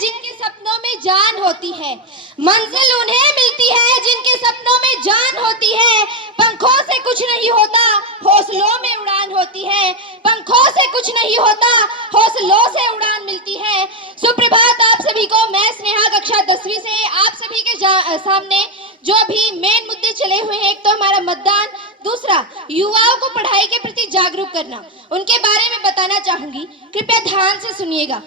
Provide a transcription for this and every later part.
जिनके सपनों में जान होती है, मंजिल उन्हें मिलती है जिनके सपनों में जान होती है। पंखों से कुछ नहीं होता, हौसलों में उड़ान होती है। पंखों से कुछ नहीं होता, हौसलों से उड़ान मिलती है। सुप्रभात आप सभी को। मैं स्नेहा कक्षा 10वीं से आप सभी के सामने जो अभी मेन मुद्दे चले हुए हैं, एक तो हमारा मतदान, दूसरा युवाओं को पढ़ाई के प्रति जागरूक करना, उनके बारे में बताना चाहूंगी। कृपया ध्यान से सुनिएगा।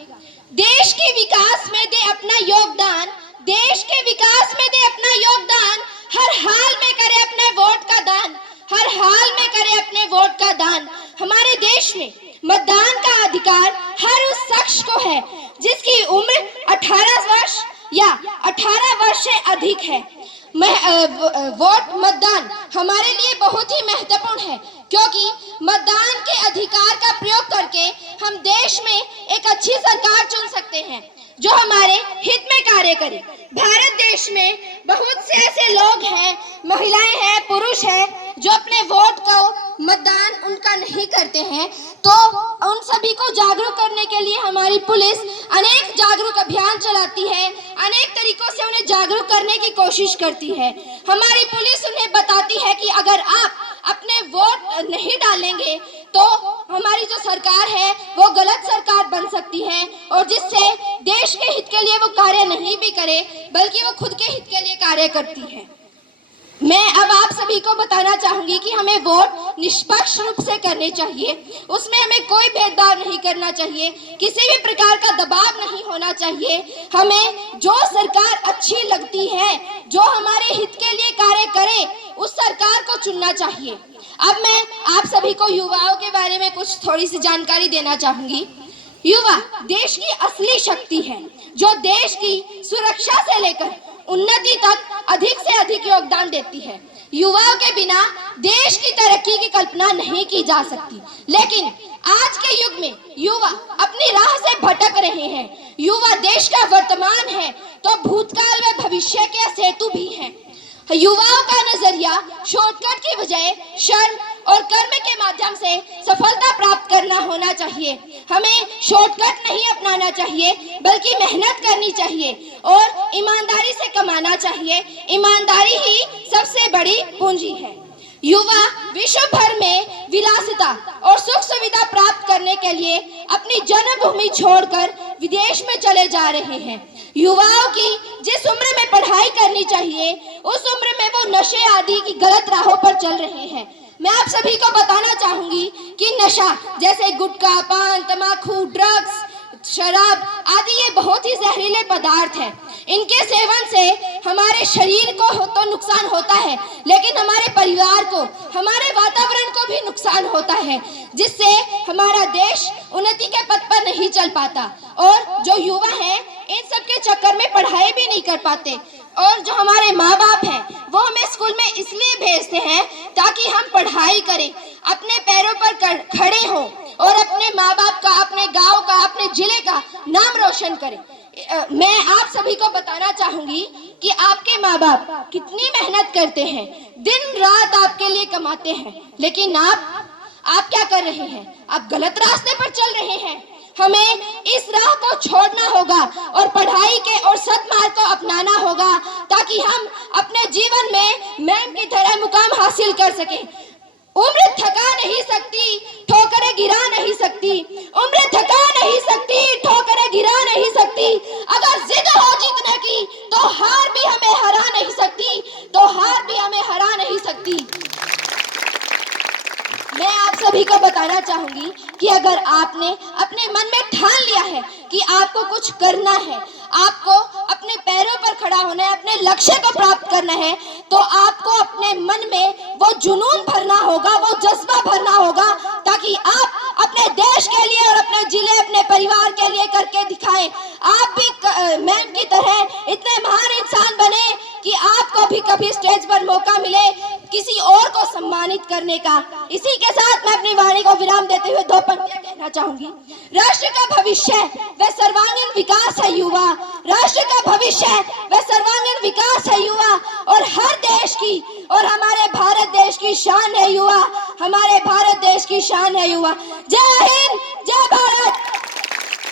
देश के विकास में दे अपना योगदान, देश के विकास में दे अपना योगदान, हर हाल में करे अपने वोट का दान, हर हाल में करे अपने वोट का दान। हमारे देश में मतदान का अधिकार हर उस शख्स को है जिसकी उम्र 18 वर्ष या 18 वर्ष से अधिक है। वोट मतदान हमारे लिए बहुत ही महत्वपूर्ण है, क्योंकि मतदान के अधिकार का प्रयोग करके हम देश में एक अच्छी सरकार चुन सकते हैं जो हमारे हित में कार्य करे। भारत देश में बहुत से ऐसे लोग हैं, महिलाएं हैं, पुरुष हैं, जो अपने वोट को मतदान उनका नहीं करते हैं, तो उन सभी को जागरूक करने के लिए हमारी पुलिस अनेक जागरूक अभियान चलाती है, अनेक तरीकों से उन्हें जागरूक करने की कोशिश करती है। हमारी पुलिस उन्हें बताती है कि अगर आप अपने वोट नहीं डालेंगे तो हमारी जो सरकार है वो गलत सरकार बन सकती है, और जिससे देश के हित के लिए वो कार्य नहीं भी करे बल्कि वो खुद के हित के लिए कार्य करती है। मैं अब आप सभी को बताना चाहूंगी कि हमें वोट निष्पक्ष रूप से करने चाहिए, उसमें हमें कोई भेदभाव नहीं करना चाहिए, किसी भी प्रकार का दबाव नहीं होना चाहिए। हमें जो सरकार अच्छी लगती है, जो हमारे हित के लिए कार्य करे, उस सरकार को चुनना चाहिए। अब मैं आप सभी को युवाओं के बारे में कुछ थोड़ी सी जानकारी देना चाहूंगी। युवा देश की असली शक्ति है, जो देश की सुरक्षा से लेकर उन्नति तक अधिक से अधिक योगदान देती है। युवाओं के बिना देश की तरक्की की कल्पना नहीं की जा सकती, लेकिन आज के युग में युवा अपनी राह से भटक रहे हैं। युवा देश का वर्तमान है तो भूतकाल व भविष्य के सेतु भी हैं। युवाओं का नजरिया शॉर्टकट की बजाय श्रम और कर्म के माध्यम से सफलता प्राप्त करना होना चाहिए। हमें शॉर्टकट नहीं अपनाना चाहिए बल्कि मेहनत करनी चाहिए और ईमानदारी से कमाना चाहिए। ईमानदारी ही सबसे बड़ी पूंजी है। युवा विश्व भर में विलासिता और सुख सुविधा प्राप्त करने के लिए अपनी जन्मभूमि छोड़कर विदेश में चले जा रहे हैं। युवाओं की जिस उम्र में पढ़ाई करनी चाहिए, उस उम्र में वो नशे आदि की गलत राहों पर चल रहे हैं। मैं आप सभी को बताना चाहूंगी कि नशा जैसे गुटखा, पान, तंबाकू, ड्रग्स, शराब आदि ये बहुत ही जहरीले पदार्थ हैं। इनके सेवन से हमारे शरीर को तो नुकसान होता है, लेकिन हमारे परिवार को, हमारे वातावरण को भी नुकसान होता है, जिससे हमारा देश उन्नति के पथ पर नहीं चल पाता। और जो युवा हैं, इन सब के चक्कर में पढ़ाई भी नहीं कर पाते। और जो हमारे माँ बाप हैं वो हमें स्कूल में इसलिए भेजते हैं ताकि हम पढ़ाई करें, अपने पैरों पर खड़े हों और अपने माँ बाप का, अपने गांव का, अपने जिले का नाम रोशन करें। मैं आप सभी को बताना चाहूंगी कि आपके माँ बाप कितनी मेहनत करते हैं, दिन रात आपके लिए कमाते हैं, लेकिन आप क्या कर रहे हैं? आप गलत रास्ते पर चल रहे हैं। हमें इस राह को छोड़ना होगा और पढ़ाई के और सद्मार्ग को अपनाना होगा, ताकि हम अपने जीवन में मैम की तरह मुकाम हासिल कर सकें। उम्र थका नहीं सकती, ठोकरें गिरा नहीं सकती। उम्र थका नहीं सकती, ठोकरें गिरा नहीं सकती। अगर जिद हो जीतने की तो हार भी हमें हरा नहीं सकती, तो हार भी हमें हरा नहीं सकती। मैं आप सभी को बताना चाहूंगी कि अगर आपने अपने मन में ठान लिया है कि आपको कुछ करना है, आपको अपने पैरों पर खड़ा होना है, अपने लक्ष्य को प्राप्त करना है, तो आपको अपने मन में वो जुनून भरना होगा, वो जज्बा भरना होगा, ताकि आप अपने देश के लिए और अपने जिले, अपने परिवार के लिए करके दिखाएं। आप भी मैम की तरह इतने महान इंसान बने कि आपको भी कभी स्टेज पर मौका मिले किसी और को सम्मानित करने का। इसी के साथ मैं अपनी वाणी को विराम देते हुए दो पंक्तियां कहना चाहूंगी। राष्ट्र का भविष्य व सर्वांगीण विकास है युवा, राष्ट्र का भविष्य व सर्वांगीण विकास है युवा, और हर देश की और हमारे भारत देश की शान है युवा, हमारे भारत देश की शान है युवा। जय हिंद, जय भारत।